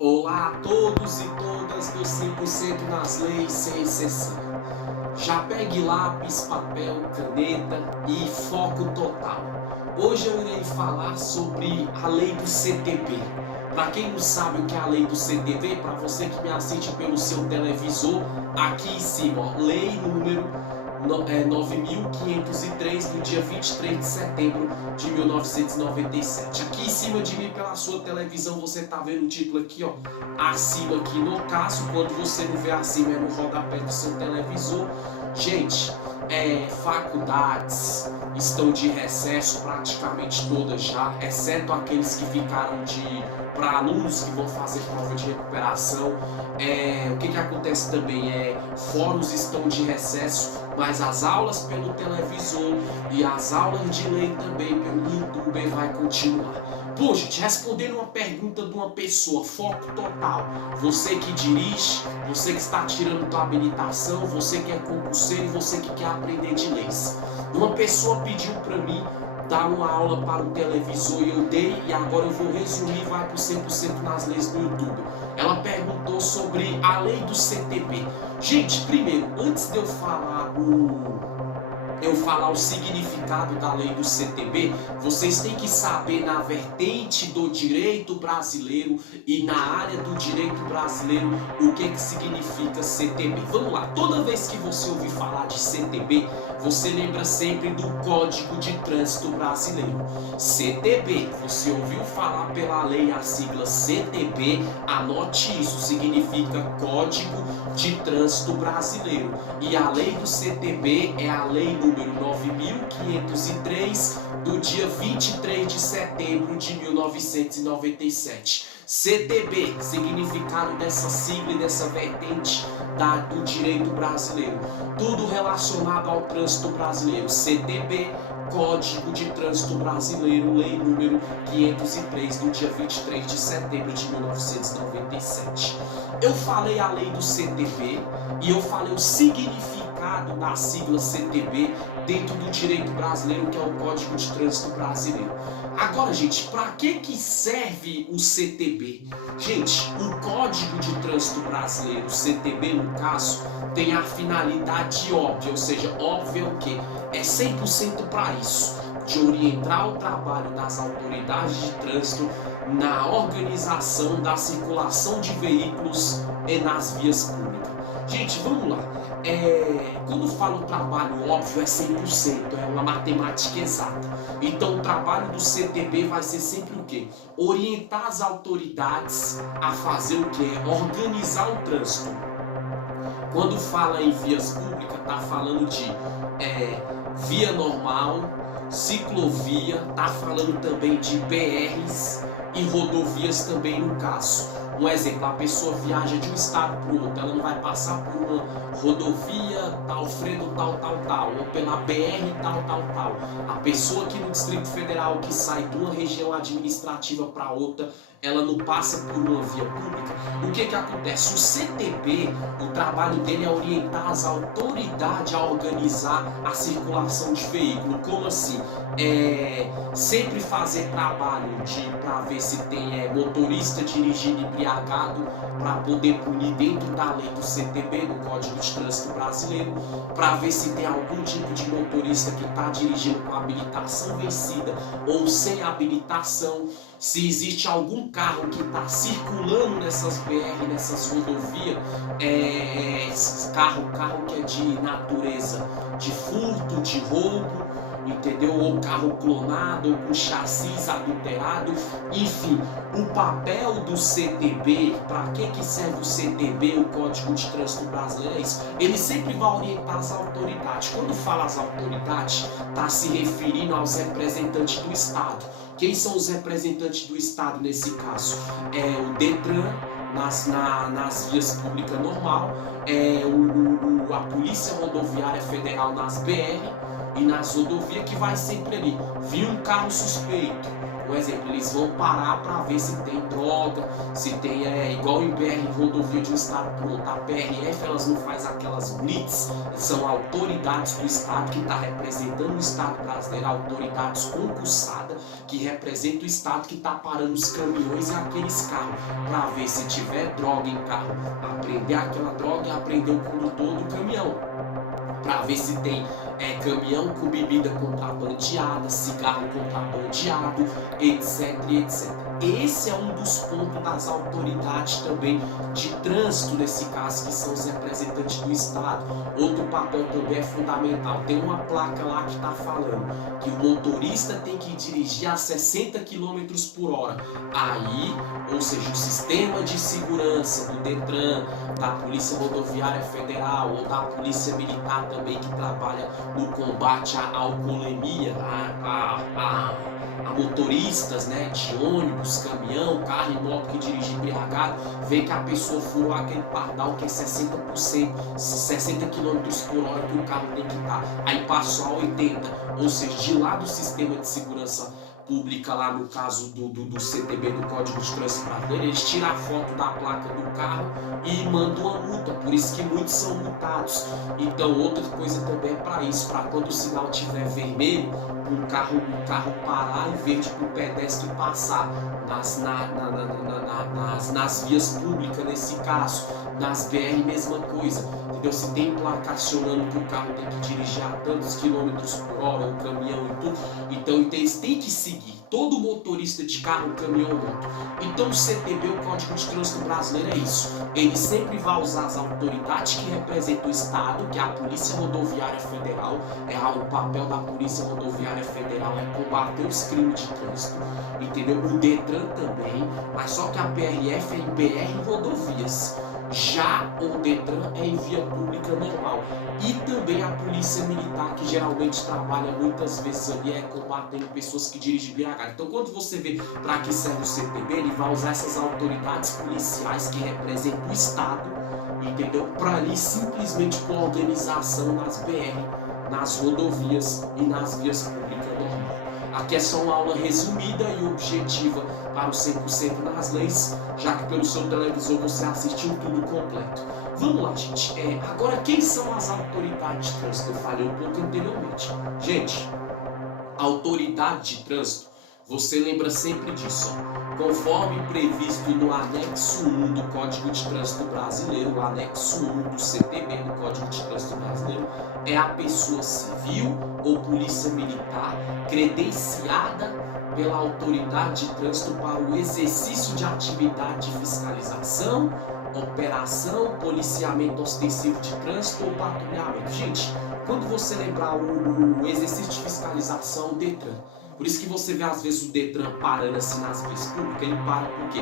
Olá a todos e todas do 100% nas leis sem exceção. Já pegue lápis, papel, caneta e foco total. Hoje eu irei falar sobre a lei do CTB. Para quem não sabe o que é a lei do CTB, para você que me assiste pelo seu televisor, aqui em cima, ó, lei número 9.503, do dia 23 de setembro de 1997. Aqui em cima de mim, pela sua televisão, você está vendo o título aqui, ó, acima aqui. No caso, quando você não vê acima, é no rodapé do seu televisor. Gente, faculdades estão de recesso praticamente todas já, exceto aqueles que ficaram para alunos que vão fazer prova de recuperação. O que acontece também fóruns estão de recesso, mas as aulas pelo televisor e as aulas de lei também pelo YouTube vai continuar. Pô, gente, respondendo uma pergunta de uma pessoa, foco total. Você que dirige, você que está tirando tua habilitação, você que é concurseiro e você que quer aprender de leis. Uma pessoa pediu para mim dar uma aula para o televisor e eu dei, e agora eu vou resumir e vai para o 100% nas leis do YouTube. Ela perguntou sobre a lei do CTB. Gente, primeiro, antes de eu falar o significado da lei do CTB, vocês têm que saber na vertente do direito brasileiro e na área do direito brasileiro o que significa CTB. Vamos lá, toda vez que você ouvir falar de CTB, você lembra sempre do Código de Trânsito Brasileiro. CTB, você ouviu falar pela lei a sigla CTB, anote isso, significa Código de Trânsito Brasileiro. E a lei do CTB é a lei número 9.503, do dia 23 de setembro de 1997. CTB, significado dessa sigla e dessa vertente do direito brasileiro. Tudo relacionado ao trânsito brasileiro. CTB, Código de Trânsito Brasileiro, lei número 503, do dia 23 de setembro de 1997. Eu falei a lei do CTB e eu falei o significado da sigla CTB dentro do direito brasileiro, que é o Código de Trânsito Brasileiro. Agora, gente, para que serve o CTB? Gente, o Código de Trânsito Brasileiro, o CTB no caso, tem a finalidade óbvia, ou seja, óbvio o quê? É 100% para isso, de orientar o trabalho das autoridades de trânsito na organização da circulação de veículos nas vias públicas. Gente, vamos lá. Quando falo trabalho óbvio é 100%, é uma matemática exata. Então o trabalho do CTB vai ser sempre o quê? Orientar as autoridades a fazer o quê? Organizar o trânsito. Quando fala em vias públicas, tá falando de via normal, ciclovia, tá falando também de BRs e rodovias também no caso. Um exemplo, a pessoa viaja de um estado para o outro, ela não vai passar por uma rodovia Alfredo tal, ou pela BR tal. A pessoa aqui no Distrito Federal que sai de uma região administrativa para outra, ela não passa por uma via pública. O que acontece? O CTB, o trabalho dele é orientar as autoridades a organizar a circulação de veículo. Como assim? Sempre fazer trabalho para ver se tem motorista dirigindo embriagado, para poder punir dentro da lei do CTB, do Código de Trânsito Brasileiro, para ver se tem algum tipo de motorista que está dirigindo com habilitação vencida ou sem habilitação, se existe algum carro que está circulando nessas BR, nessas rodovias, carro que é de natureza de furto, de roubo, entendeu? Ou carro clonado, ou com chassis adulterado, enfim. O papel do CTB, para que serve o CTB, o Código de Trânsito Brasileiro, é isso. Ele sempre vai orientar as autoridades. Quando fala as autoridades, está se referindo aos representantes do Estado. Quem são os representantes do Estado nesse caso? O Detran, nas vias públicas normal, a Polícia Rodoviária Federal nas BR, e nas rodovias, que vai sempre ali. Viu um carro suspeito, Um exemplo, eles vão parar para ver se tem droga, se tem, igual em BR, rodovia de um estado para outro. A PRF, elas não faz aquelas blitz, são autoridades do estado que está representando o estado brasileiro, autoridades concursadas que representam o estado que está parando os caminhões e aqueles carros para ver se tiver droga em carro, apreender aquela droga e aprender o condutor do caminhão, para ver se tem caminhão com bebida contrabandeada, cigarro contrabandeado, etc, etc. Esse é um dos pontos das autoridades também de trânsito, nesse caso, que são os representantes do Estado. Outro papel também é fundamental. Tem uma placa lá que está falando que o motorista tem que dirigir a 60 km por hora. Aí, ou seja, o sistema de segurança do Detran, da Polícia Rodoviária Federal ou da Polícia Militar também, que trabalha no combate à alcoolemia, a motoristas, né, de ônibus, caminhão, carro e moto que dirige embriagado, vê que a pessoa furou aquele pardal que é 60 km por hora que o carro tem que estar, aí passou a 80, ou seja, de lá do sistema de segurança pública, lá no caso do CTB, do Código de Trânsito Brasileiro, eles tiram a foto da placa do carro e mandam uma multa, por isso que muitos são multados. Então outra coisa também é para isso, para quando o sinal estiver vermelho, o carro parar e verde para o pedestre passar nas vias públicas, nesse caso, nas BR, mesma coisa, entendeu? Se tem placa acionando que o carro tem que dirigir a tantos quilômetros por hora, o caminhão e tudo, então eles têm que seguir, todo motorista de carro, caminhão ou moto. Então o CTB, o Código de Trânsito Brasileiro, é isso, ele sempre vai usar as autoridades que representam o Estado, que é a Polícia Rodoviária Federal, o papel da Polícia Rodoviária Federal é combater os crimes de trânsito, entendeu? O Detran também, mas só que a PRF é em BR e rodovias. Já o Detran é em via pública normal. E também a Polícia Militar, que geralmente trabalha muitas vezes ali combatendo pessoas que dirigem embriagadas. Então quando você vê para que serve o CTB, ele vai usar essas autoridades policiais que representam o Estado, entendeu? Para ali simplesmente pôr organização nas BR, nas rodovias e nas vias públicas normais. Aqui é só uma aula resumida e objetiva para o 100% nas leis, já que pelo seu televisor você assistiu tudo completo. Vamos lá, gente. Agora, quem são as autoridades de trânsito? Eu falei um pouco anteriormente. Gente, autoridade de trânsito, você lembra sempre disso, ó. Conforme previsto no anexo 1 do Código de Trânsito Brasileiro, o anexo 1 do CTB, do Código de Trânsito Brasileiro, é a pessoa civil ou polícia militar credenciada pela autoridade de trânsito para o exercício de atividade de fiscalização, operação, policiamento ostensivo de trânsito ou patrulhamento. Gente, quando você lembrar o exercício de fiscalização, o Detran, por isso que você vê às vezes o Detran parando assim nas vias públicas, ele para por quê?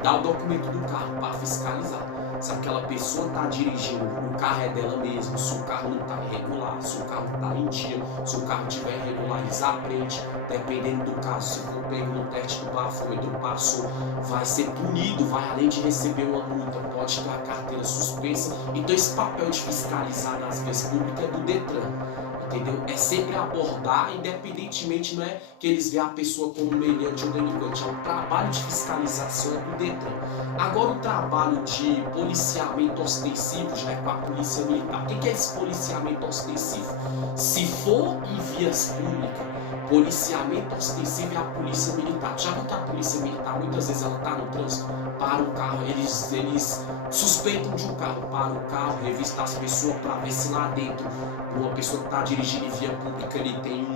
Dá o documento do carro para fiscalizar. Se aquela pessoa está dirigindo, o carro é dela mesmo, se o carro não está irregular, se o carro está em dia, se o carro estiver irregular, eles aprendem, dependendo do caso, se for pego no teste do bafômetro, passou, vai ser punido, vai além de receber uma multa, pode ter a carteira suspensa. Então esse papel de fiscalizar nas vias públicas é do Detran. Entendeu? É sempre abordar, independentemente, não é que eles veem a pessoa como meliante ou delinquente, é um trabalho de fiscalização do Detran. Agora o trabalho de policiamento ostensivo já é com a polícia militar. O que é esse policiamento ostensivo? Se for em vias públicas, policiamento ostensivo é a polícia militar. Já viu que a polícia militar, muitas vezes ela está no trânsito, para o carro, eles suspeitam de um carro, para o carro, revista as pessoas para ver se lá dentro uma pessoa que está dirigindo em via pública ele tem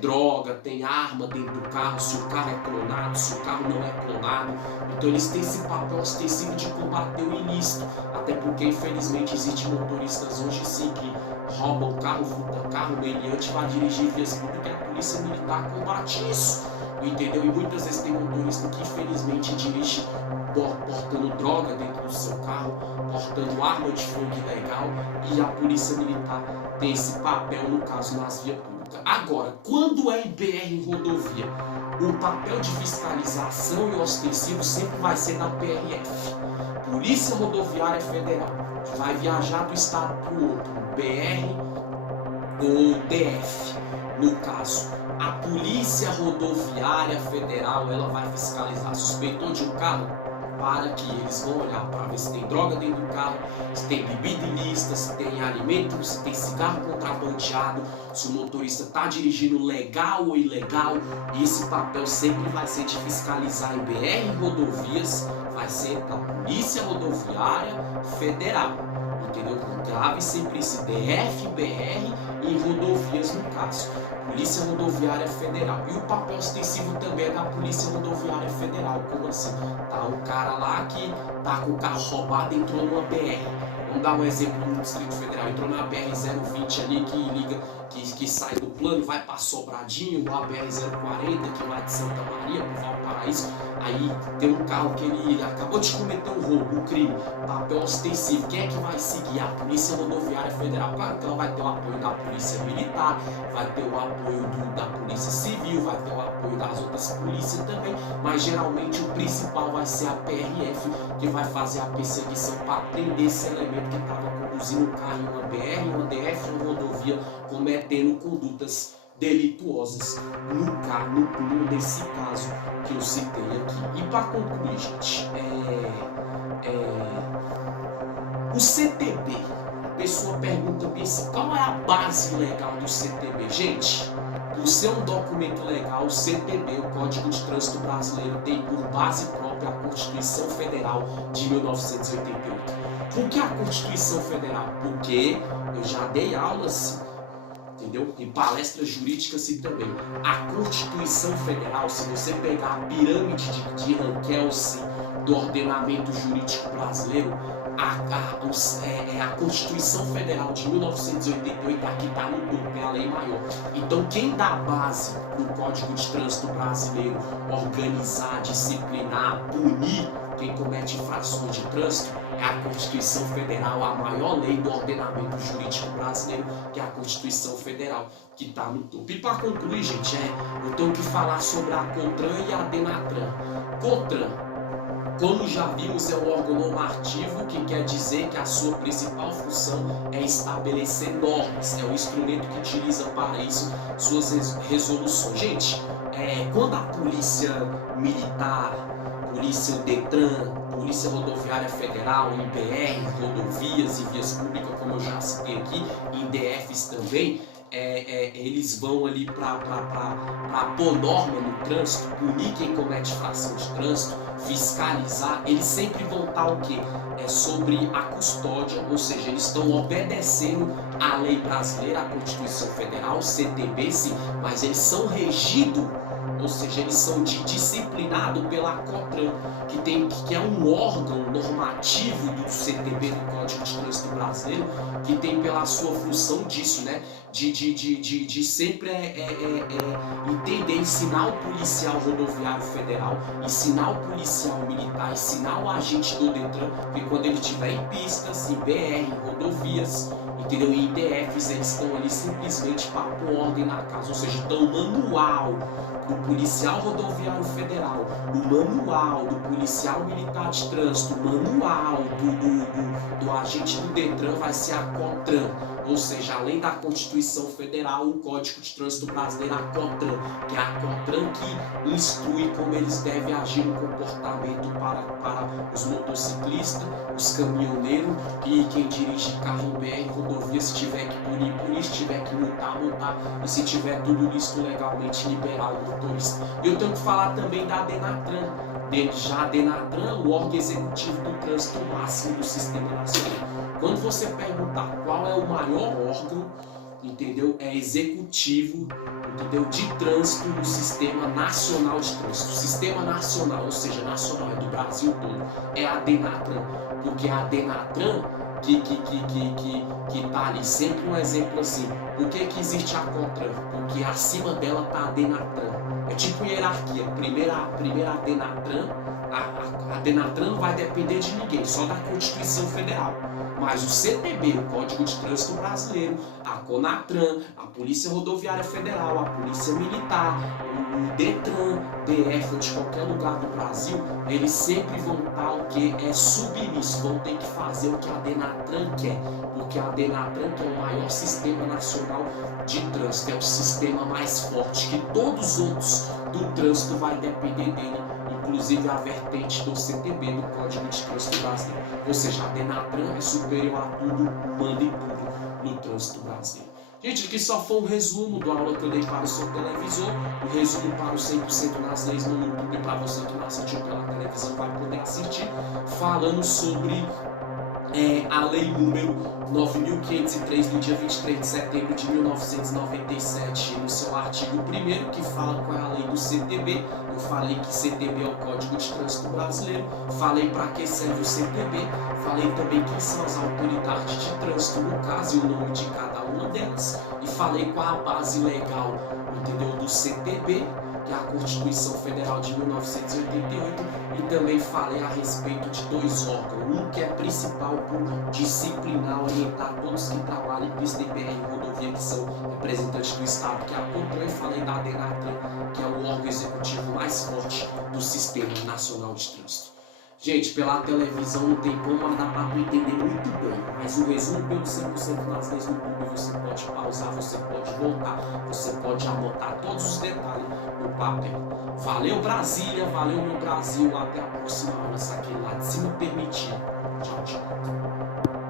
droga, tem arma dentro do carro, se o carro é clonado, se o carro não é clonado. Então eles têm esse papel ostensivo de combater o ilícito, até porque infelizmente existem motoristas hoje sim que roubam carro, furtam carro, meliante, vai dirigir vias públicas, e a polícia militar combate isso, entendeu? E muitas vezes tem motorista que infelizmente dirige portando droga dentro do seu carro, portando arma de fogo ilegal, e a polícia militar tem esse papel, no caso, nas vias públicas. Agora, quando é em BR em rodovia, o papel de fiscalização e ostensivo sempre vai ser da PRF, Polícia Rodoviária Federal, que vai viajar do estado para o outro, BR ou DF. No caso, A Polícia Rodoviária Federal, ela vai fiscalizar. Suspeitou de um carro? Para que eles vão olhar para ver se tem droga dentro do carro, se tem bebida ilícita, se tem alimento, se tem cigarro contrabandeado, se o motorista está dirigindo legal ou ilegal. E esse papel sempre vai ser de fiscalizar em BR e rodovias, vai ser da Polícia Rodoviária Federal, entendeu? Grave sempre esse DF, BR e rodovias no caso. Polícia Rodoviária Federal. E o papel ostensivo também é da Polícia Rodoviária Federal. Como assim? Tá um cara lá que tá com o carro roubado e entrou numa BR. Vamos dar um exemplo no Distrito Federal. Entrou na BR-020 ali que liga, que sai do plano, vai para Sobradinho, a BR-040 que vai de Santa Maria para Valparaíso. Aí tem um carro que ele acabou de cometer um roubo, um crime, papel ostensivo. Quem é que vai seguir? A Polícia Rodoviária Federal. Claro que ela vai ter o apoio da Polícia Militar, vai ter o apoio da Polícia Civil, vai ter o apoio das outras polícias também, mas geralmente o principal vai ser a PRF, que vai fazer a perseguição para prender esse elemento que estava conduzindo o carro em uma BR, uma DF, uma rodovia, cometendo condutas delituosas nesse caso que eu citei aqui. E para concluir, gente, o CTB, a pessoa pergunta bem assim, qual é a base legal do CTB? Gente, por ser um documento legal, o CTB, o Código de Trânsito Brasileiro, tem por base própria a Constituição Federal de 1988. Por que a Constituição Federal? Porque eu já dei aulas, entendeu? Em palestras jurídicas e também. A Constituição Federal, se você pegar a pirâmide de Rankelsey do ordenamento jurídico brasileiro, a Constituição Federal de 1988 aqui está no topo, é a lei maior. Então quem dá base no Código de Trânsito Brasileiro, organizar, disciplinar, punir quem comete infrações de trânsito, é a Constituição Federal, a maior lei do ordenamento jurídico brasileiro, que é a Constituição Federal, que está no topo. E para concluir, gente, eu tenho que falar sobre a CONTRAN e a DENATRAN. CONTRAN, como já vimos, é um órgão normativo, que quer dizer que a sua principal função é estabelecer normas, é o instrumento que utiliza para isso suas resoluções. Gente, quando a Polícia Militar, Polícia Detran, Polícia Rodoviária Federal, em BR, rodovias e vias públicas, como eu já citei aqui, em DFs também, eles vão ali para pôr norma no trânsito, punir quem comete infração de trânsito, fiscalizar. Eles sempre vão estar o quê? Sobre a custódia, ou seja, eles estão obedecendo à lei brasileira, à Constituição Federal, CTB, sim, mas eles são regidos, ou seja, eles são disciplinados pela CONTRAN, que é um órgão normativo do CTB, do Código de Trânsito Brasileiro, que tem pela sua função disso, né? De sempre entender, ensinar o policial rodoviário federal, ensinar o policial militar, ensinar o agente do Detran, que quando ele estiver em pistas, em BR, em rodovias, entendeu? E em DFs, eles estão ali simplesmente para pôr ordem na casa, ou seja, estão o manual do policial rodoviário federal, o manual do policial militar de trânsito, o manual do agente do Detran vai ser a CONTRAN, ou seja, além da Constituição Federal, o Código de Trânsito Brasileiro, a CONTRAN, que é a CONTRAN que instrui como eles devem agir no comportamento para os motociclistas, os caminhoneiros e quem dirige carro em BR, rodovia, se tiver que punir, se tiver que multar, e se tiver tudo lícito legalmente, liberar o motorista. Eu tenho que falar também da DENATRAN. Já a DENATRAN, o órgão executivo do trânsito máximo do Sistema Nacional. Quando você perguntar qual é o maior órgão, entendeu? É executivo, entendeu? De trânsito do Sistema Nacional de Trânsito. Sistema Nacional, ou seja, nacional, é do Brasil todo, é a DENATRAN, porque a DENATRAN que tá ali, sempre um exemplo assim. Por que existe a CONTRAN? Porque acima dela tá a DENATRAN. É tipo hierarquia. Primeiro a Denatran. A Denatran não vai depender de ninguém, só da Constituição Federal. Mas o CTB, o Código de Trânsito Brasileiro, a CONATRAN, a Polícia Rodoviária Federal, a Polícia Militar, o DETRAN, DF de qualquer lugar do Brasil, eles sempre vão estar o que é submisso, vão ter que fazer o que a Denatran quer, porque a Denatran que é o maior sistema nacional de trânsito, é o sistema mais forte, que todos os outros do trânsito vai depender dele, inclusive a vertente do CTB, do Código de Trânsito Brasileiro. Ou seja, a Denatran é superior a tudo, manda em tudo no trânsito brasileiro. Gente, aqui só foi um resumo da aula que eu dei para o seu televisor, um resumo para o 100% nas leis no YouTube, para você que não assistiu pela televisão vai poder assistir, falando sobre a lei número 9.503 do dia 23 de setembro de 1997, no seu artigo 1º, que fala qual é a lei do CTB. Eu falei que CTB é o Código de Trânsito Brasileiro, falei para que serve o CTB, falei também quem são as autoridades de trânsito no caso e o nome de cada uma delas, e falei qual a base legal, entendeu, do CTB, que é a Constituição Federal de 1988, e também falei a respeito de dois órgãos, um que é principal por disciplinar, orientar todos que trabalham em pista e BR rodovia, que são representantes do Estado, que é a CONTRAN, e falei da Denatran, que é o órgão executivo mais forte do Sistema Nacional de Trânsito. Gente, pela televisão não tem como, mas dá para tu entender muito bem. Mas o resumo pelo 100% nas leis do YouTube, você pode pausar, você pode voltar, você pode anotar todos os detalhes no papel. Valeu Brasília, valeu meu Brasil, até a próxima aula, isso aqui lá de cima permitir. Tchau, tchau.